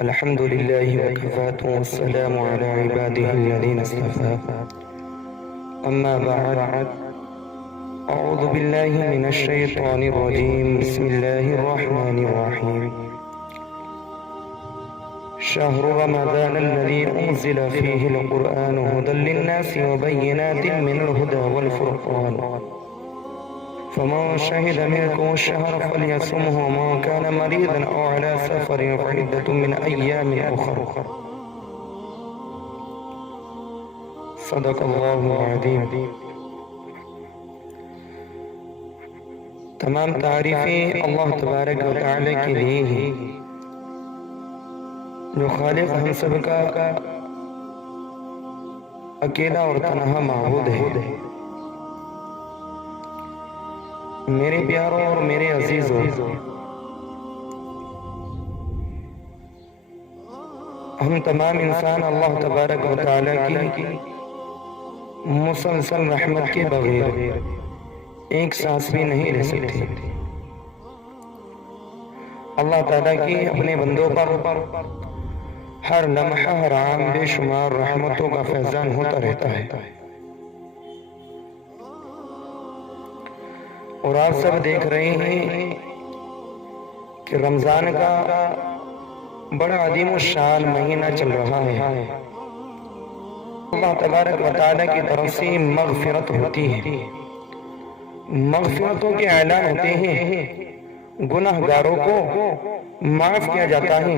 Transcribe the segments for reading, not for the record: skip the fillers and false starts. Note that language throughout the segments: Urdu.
الحمد لله وكفى والسلام على عباده الذين اصطفى أما بعد أعوذ بالله من الشيطان الرجيم بسم الله الرحمن الرحيم شهر رمضان الذي أنزل فيه القرآن هدى للناس وبينات من الهدى والفرقان فمن شهد منكم الشهر فليصمه ومن كان مريضا أو على سفر فعدة من أيام أخر صدق الله العظيم. تمام تعریفیں اللہ تبارک و تعالی کے لیے ہیں جو خالق ہم سب کا اکیلا اور تنہا معبود ہے. میرے پیاروں اور میرے عزیزوں، ہم تمام انسان اللہ تبارک و تعالی کی مسلسل رحمت کے بغیر ایک سانس بھی نہیں رہ سکتے. اللہ تعالیٰ کی اپنے بندوں پر ہر لمحہ ہر عام بے شمار رحمتوں کا فیضان ہوتا رہتا ہے. اور آپ سب دیکھ رہے ہیں کہ رمضان کا بڑا عظیم الشان مہینہ چل رہا ہے. اللہ تبارک و تعالیٰ کی طرف سے مغفرت ہوتی ہے، مغفرتوں کے اعلان ہوتے ہیں، گناہ گاروں کو معاف کیا جاتا ہے،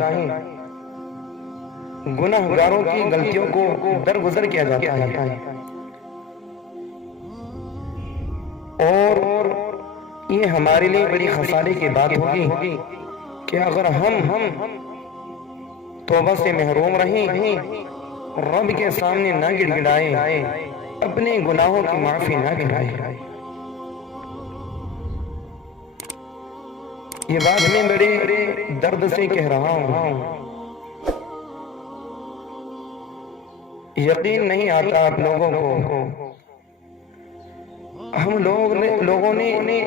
گناہ گاروں کی غلطیوں کو درگزر کیا جاتا ہے. اور یہ ہمارے لیے بڑی خسارے کی بات ہوگی کہ اگر ہم توبہ سے محروم رہیں، رب کے سامنے نہ گڑ گڑائیں، اپنے گناہوں کی معافی نہ کرائیں. یہ بات میں بڑے درد سے کہہ رہا ہوں. یقین نہیں آتا آپ لوگوں کو، ہم لوگوں نے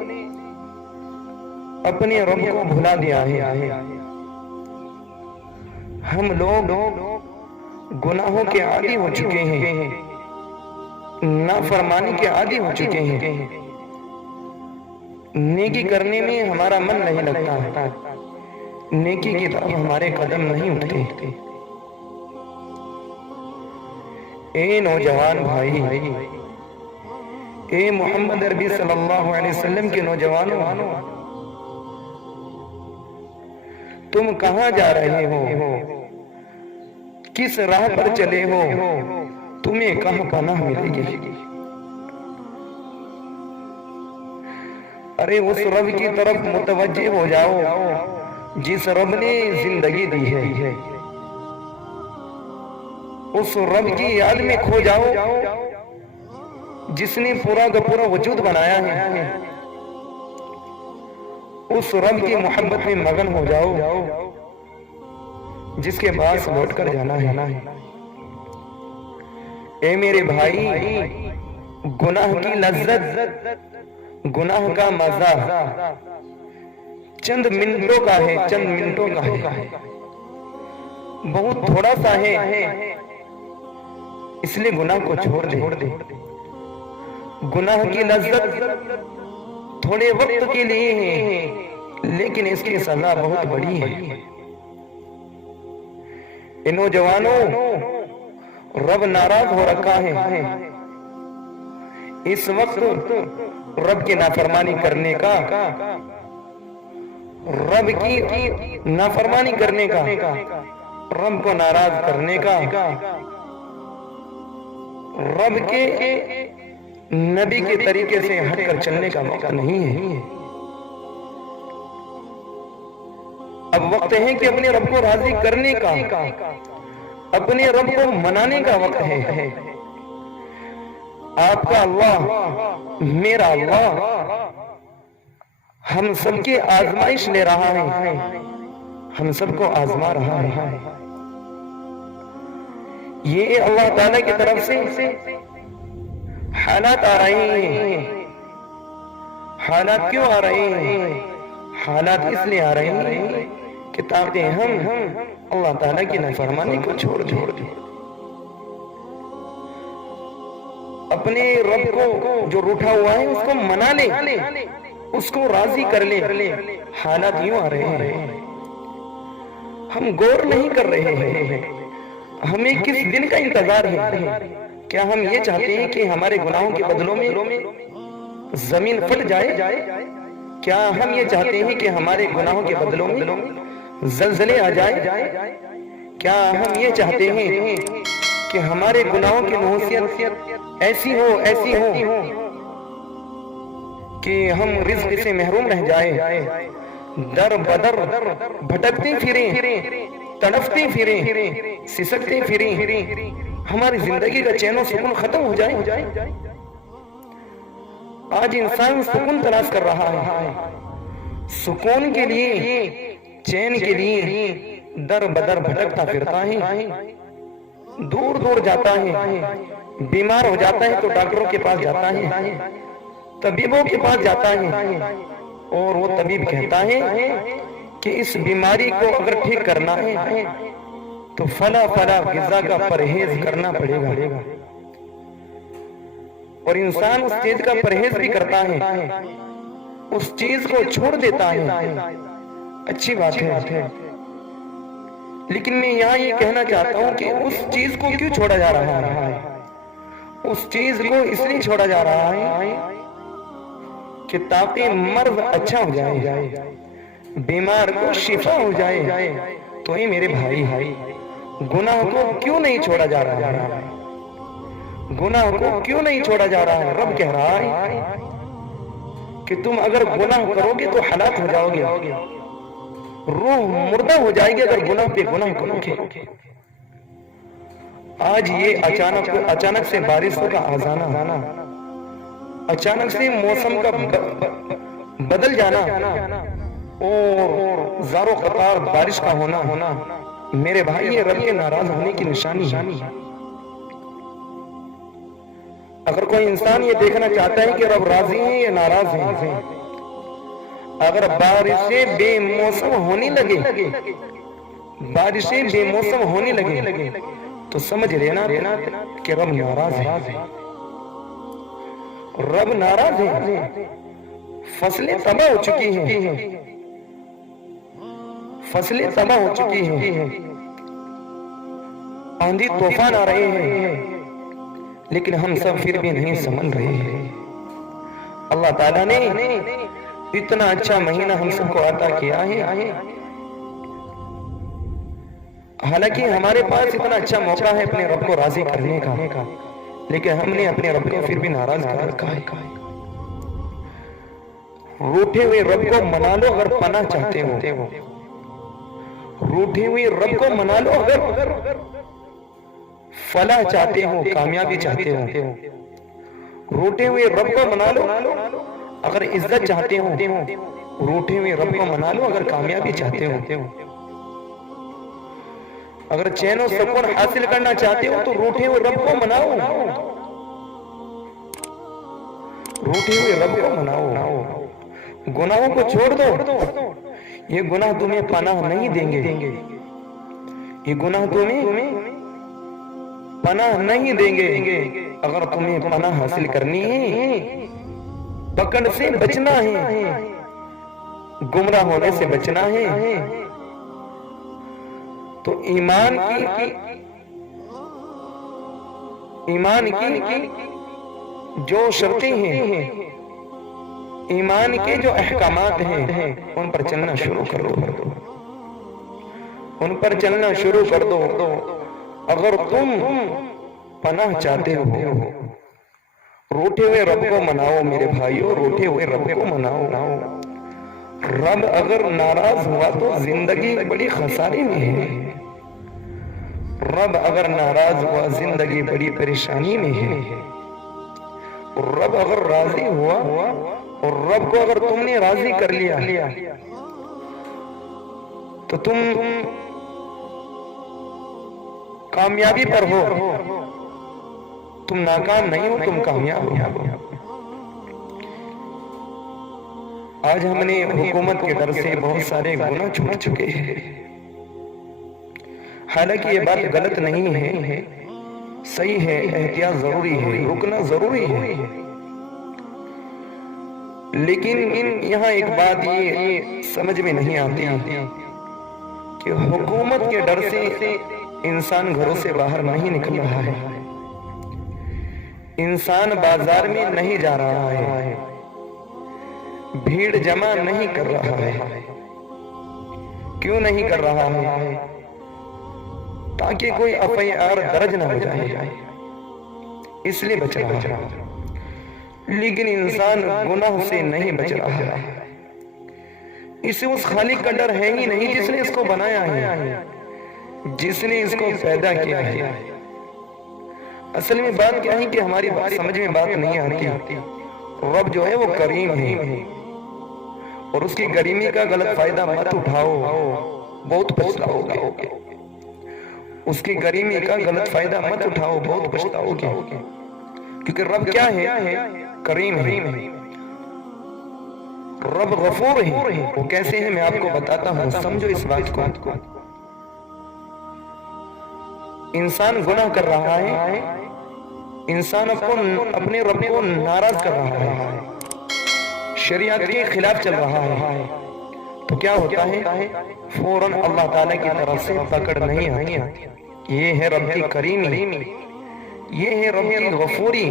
اپنے رب کو بھلا دیا ہے. ہم لوگ گناہوں کے عادی ہو چکے ہیں، نافرمانی کے عادی ہو چکے ہیں. نیکی کرنے میں ہمارا من نہیں لگتا، نیکی کی طرف ہمارے قدم نہیں اٹھتے. اے نوجوان بھائی، اے محمد عربی صلی اللہ علیہ وسلم کے نوجوانوں، تم کہاں جا رہے ہو؟ کس راہ پر چلے ہو؟ تمہیں کہاں پناہ ملے گی؟ ارے اس رب کی طرف متوجہ ہو جاؤ جس رب نے زندگی دی ہے. اس رب کی یاد میں کھو جاؤ جس نے پورا کا پورا وجود بنایا ہے. اس رب کی محبت میں مگن ہو جاؤ جس کے پاس لوٹ کر جانا ہے. اے میرے بھائی، گناہ کی لذت، گناہ کا مزہ چند منٹوں کا ہے، چند منٹوں کا ہے، بہت تھوڑا سا ہے. اس لیے گناہ کو چھوڑ دے. گناہ کی لذت تھوڑے وقت کے لیے ہے، لیکن اس کی سزا بہت بڑی ہے. اے نوجوانوں، رب ناراض ہو رکھا ہے. اس وقت رب کی نافرمانی کرنے کا، رب کی نافرمانی کرنے کا، رب کو ناراض کرنے کا، رب کے نبی کے طریقے سے ہٹ کر چلنے کا موقع نہیں ہے. اب وقت ہے کہ اپنے رب کو راضی کرنے کا، اپنے رب کو منانے کا وقت ہے. آپ کا اللہ، میرا اللہ ہم سب کی آزمائش لے رہا ہے، ہم سب کو آزما رہا ہے. یہ اللہ تعالیٰ کی طرف سے حالات آ رہے ہیں. حالات کیوں آ رہے ہیں؟ حالات اس لیے آ رہے ہیں کہ تاکہ ہم اللہ تعالیٰ کی نافرمانی کو چھوڑ دے، اپنے رب کو جو روٹھا ہوا ہے اس کو منا لے، اس کو راضی کر لے۔ حالات یوں آ رہے ہیں، ہم غور نہیں کر رہے ہیں ہمیں کس دن کا انتظار ہے۔ کیا ہم یہ چاہتے ہیں کہ ہمارے گناہوں کے بدلوں میں زمین پھٹ جائے؟ کیا ہم یہ چاہتے ہیں کہ ہمارے گناہوں کے بدلوں میں زلزلے آ جائے؟ کیا ہم یہ چاہتے ہیں کہ ہمارے گناہوں کی نحوست ایسی ہو کہ ہم رزق سے محروم رہ جائیں، در بدر بھٹکتے پھریں، تڑپتے پھریں، سسکتے پھریں، ہماری زندگی کا چین و سکون ختم ہو جائے۔ آج انسان سکون تلاش کر رہا ہے، سکون کے لیے، چین کے لیے در بدر بھٹکتا پھرتا ہے، دور دور جاتا ہے، بیمار ہو جاتا ہے تو ڈاکٹروں کے پاس جاتا ہے، طبیبوں کے پاس جاتا ہے، اور وہ طبیب کہتا ہے کہ اس بیماری کو اگر ٹھیک کرنا ہے تو فلاں غذا کا پرہیز کرنا پڑے گا، اور انسان اس چیز کا پرہیز بھی کرتا ہے، اس چیز کو چھوڑ دیتا ہے۔ اچھی بات ہے، لیکن میں یہاں یہ کہنا چاہتا ہوں کہ اس چیز کو کیوں چھوڑا جا رہا ہے؟ اس چیز کو اس لیے چھوڑا جا رہا ہے کہ تاکہ مرض اچھا ہو جائے، بیمار کو شفا ہو جائے۔ تو ہی میرے بھائی، گناہ کو کیوں نہیں چھوڑا جا رہا ہے؟ گناہ کو کیوں نہیں چھوڑا جا رہا ہے؟ رب کہہ رہا ہے کہ تم اگر گناہ کرو گے تو ہلاک ہو جاؤ گے، روح مردہ ہو جائے گی اگر گناہ پہ گناہ کرو گے۔ آج یہ اچانک سے بارشوں کا آنا، اچانک سے موسم کا بدل جانا اور زارو قطار بارش کا ہونا، میرے بھائی یہ رب کے ناراض ہونے کی نشانی ہے۔ اگر کوئی انسان یہ دیکھنا چاہتا ہے کہ رب راضی ہیں یا ناراض ہیں، اگر بارشیں بے موسم ہونے لگے تو سمجھ لینا کہ رب ناراض ہے، رب ناراض ہے۔ فصلیں تباہ ہو چکی ہیں، آندھی طوفان آ رہے ہیں، لیکن ہم سب پھر بھی نہیں سمجھ رہے ہیں۔ اللہ تعالیٰ نے اتنا اچھا مہینہ ہم سب کو عطا کیا ہے، حالانکہ ہمارے پاس اتنا اچھا موقع ہے اپنے رب کو راضی کرنے کا، لیکن ہم نے اپنے رب کو پھر بھی ناراض کر رکھا ہے۔ روٹھے ہوئے رب کو منا لو اگر پناہ چاہتے ہو، روٹھے ہوئے رب کو منا لو اگر فلاح چاہتے ہو، کامیابی چاہتے ہو۔ روٹھے ہوئے رب کو منا لو اگر عزت چاہتے ہو، روٹھے ہوئے رب کو منا لو اگر کامیابی چاہتے ہو۔ اگر چین و سکون حاصل کرنا چاہتے ہو تو روٹھے ہوئے رب کو مناؤ، روٹھے ہوئے رب کو مناؤ، گناہوں کو چھوڑ دو۔ یہ گناہ تمہیں پناہ نہیں دیں گے، یہ گناہ تمہیں پناہ نہیں دیں گے۔ اگر تمہیں پناہ حاصل کرنی ہے، پکڑ سے بچنا ہے، گمراہ ہونے سے بچنا ہے، تو ایمان کی جو شرطیں ہیں، ایمان کے جو احکامات ہیں، ان پر چلنا شروع کر دو، ان پر چلنا شروع کر دو۔ اگر تم پناہ چاہتے ہو، روٹھے ہوئے رب کو مناؤ میرے بھائیو، روٹھے ہوئے رب کو مناؤ۔ رب اگر ناراض ہوا تو زندگی بڑی خسارے میں ہے، رب اگر ناراض ہوا زندگی بڑی پریشانی میں ہے۔ رب اگر راضی ہوا اور رب کو اگر تم نے راضی کر لیا تو تم کامیابی پر ہو، تم ناکام نہیں ہو، تم کامیاب ہو۔ آج ہم نے حکومت کے در سے بہت سارے گناہ چھوڑ چکے ہیں، حالانکہ یہ بات غلط نہیں ہے، صحیح ہے، احتیاط ضروری ہے، رکنا ضروری ہے، لیکن یہاں ایک بات یہ سمجھ میں نہیں آتی کہ حکومت کے ڈر سے انسان گھروں سے باہر نہیں نکل رہا ہے، انسان بازار میں نہیں جا رہا ہے، بھیڑ جمع نہیں کر رہا ہے۔ کیوں نہیں کر رہا ہے؟ تاکہ کوئی FIR درج نہ ہو جائے، اس لیے بچ رہا ہے۔ لیکن انسان گناہ سے نہیں بچ رہا ہے، اسے اس خالق کا ڈر ہے ہی نہیں جس نے اس کو بنایا ہے، جس نے اس کو پیدا کیا ہے۔ اصل میں بات کیا ہے کہ ہماری سمجھ میں بات نہیں آتی، رب جو ہے وہ کریم ہے، اور اس کی کریمی کا غلط فائدہ مت اٹھاؤ، بہت پچھتاؤ گے۔ اس کی کریمی کا غلط فائدہ مت اٹھاؤ، بہت پچھتاؤ گے، کیونکہ رب کیا ہے؟ کریم ہے۔ رب غفور ہے، وہ کیسے ہیں میں آپ کو بتاتا ہوں، سمجھو اس بات کو۔ انسان گناہ کر رہا ہے، انسان اپنے رب کو ناراض کر رہا ہے، شریعت کے خلاف چل رہا ہے، تو کیا ہوتا ہے؟ فوراً اللہ تعالیٰ کی طرف سے پکڑ نہیں آتی۔ یہ ہے رب کی کریمی، یہ ہے رب کی غفوری،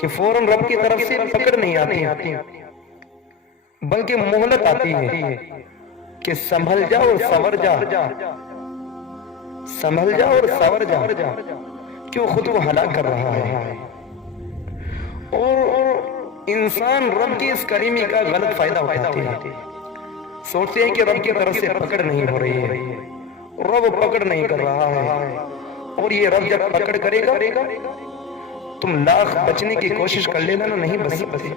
کہ فوراً رب کی طرف سے پکڑ نہیں آتی، بلکہ مہلت آتی ہے کہ سنبھل جا اور سنور جا، سنبھل جا اور سنور جا، کیوں خود کو ہلاک کر رہا ہے۔ اور انسان رب کی اس کریمی کا غلط فائدہ اٹھاتے ہیں، سوچتے ہیں کہ رب کی طرف سے پکڑ نہیں ہو رہی ہے، رب پکڑ نہیں کر رہا ہے، اور یہ رب جب پکڑ کرے گا تم لاکھ بچنے کی کوشش کر لینا نا، نہیں بچ سکتے۔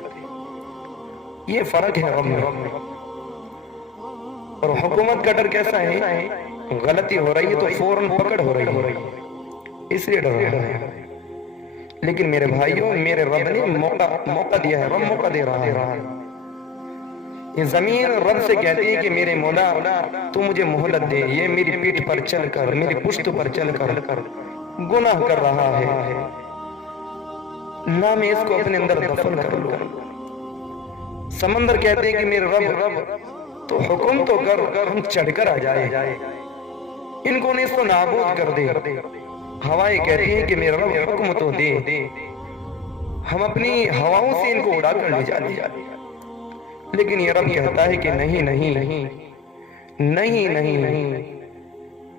یہ فرق ہے رب میں۔ اور حکومت کا ڈر کیسا ہے؟ غلطی ہو رہی ہے تو فوراً پکڑ ہو رہی ہے، اس لیے ڈر رہا ہے۔ لیکن میرے بھائیوں، میرے رب نے موقع دیا ہے، رب موقع دے رہا ہے۔ یہ زمین رب سے کہتی ہے کہ میرے مولا تو مجھے مہلت دے، یہ میری پیٹھ پر چل کر، میری پشت پر چل کر گناہ کر رہا ہے، نہ میں اس کو اپنے اندر دفن کر لوں۔ سمندر کہتے ہیں کہ میرے رب تو حکم تو کر، ہم چڑھ کر آ جائے، ان کو اس کو نابود کر دے۔ ہوائیں کہتی ہیں کہ میرے رب حکم تو دے، ہم اپنی ہواؤں سے ان کو اڑا کر لے جا۔ لیکن یہ رب کہتا ہے کہ نہیں نہیں نہیں نہیں نہیں،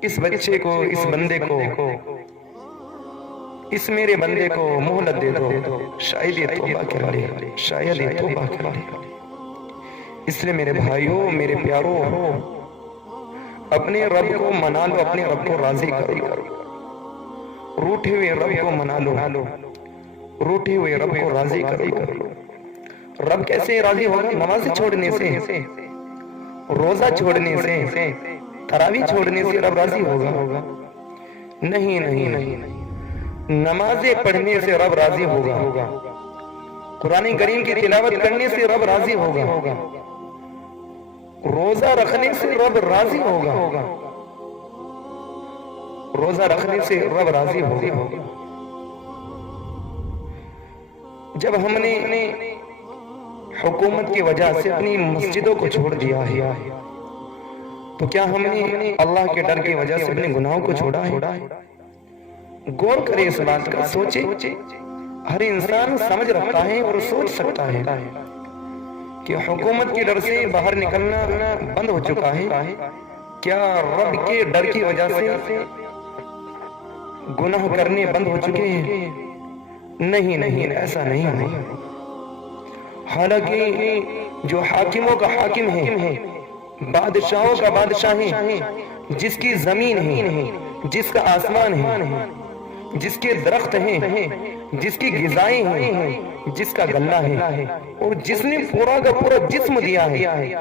اس بچے کو، اس بندے کو، اس میرے بندے کو مہلت دے دو، شاید یہ توبہ کر لے، شاید یہ توبہ کر لے۔ اس لیے میرے بھائیوں، میرے پیاروں، اپنے رب کو منا لو، اپنے رب کو راضی کرو، روٹھے ہوئے رب کو منا لو، روٹھے ہوئے رب کو راضی کرو۔ رب کیسے راضی ہوگا؟ نماز چھوڑنے سے، روزہ چھوڑنے سے، تراویح چھوڑنے سے رب راضی ہوگا؟ نہیں نہیں نہیں، نمازیں پڑھنے سے رب راضی ہوگا، قرآن کریم کی تلاوت کرنے سے رب راضی ہوگا، روزہ رکھنے سے رب راضی ہوگا، روزہ رکھنے سے رب راضی ہوگا۔ جب ہم نے حکومت کی وجہ سے اپنی مسجدوں کو چھوڑ دیا ہے، تو کیا ہم نے اللہ کے ڈر کی وجہ سے اپنے گناہوں کو چھوڑا ہے؟ غور کریں اس بات کا، سوچیں۔ ہر انسان سمجھ رکھتا ہے اور سوچ سکتا ہے کہ حکومت کے ڈر سے باہر نکلنا بند ہو چکا ہے۔ کیا رب کے ڈر کی وجہ سے گناہ کرنے بند ہو چکے ہیں؟ نہیں نہیں، ایسا نہیں ہے۔ حالانکہ جو حاکموں کا حاکم ہے، بادشاہوں کا بادشاہ ہے، جس کی زمین ہے، جس کا آسمان ہے، جس کے درخت ہیں، جس کی غذائیں ہیں، جس کا غلہ ہے، اور جس نے پورا کا پورا جسم دیا ہے،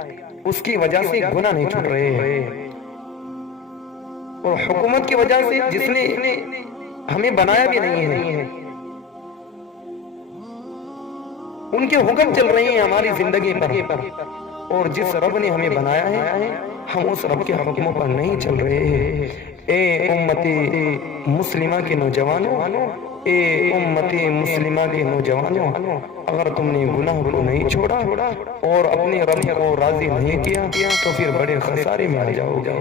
اس کی وجہ سے گناہ نہیں چھوٹ رہے ہیں۔ اور حکومت کی وجہ سے جس نے ہمیں بنایا بھی نہیں ہے، ان کے حکم چل رہے ہیں ہماری زندگی پر، اور جس رب نے ہمیں بنایا ہے ہم اس رب کے حکموں پر نہیں چل رہے ہیں۔ اے امت مسلمہ کے نوجوانوں، اے امت مسلمہ کے نوجوانوں، اگر تم نے گناہ کو نہیں چھوڑا اور اپنے رب کو راضی نہیں کیا تو پھر بڑے خسارے میں آ جاؤ گے۔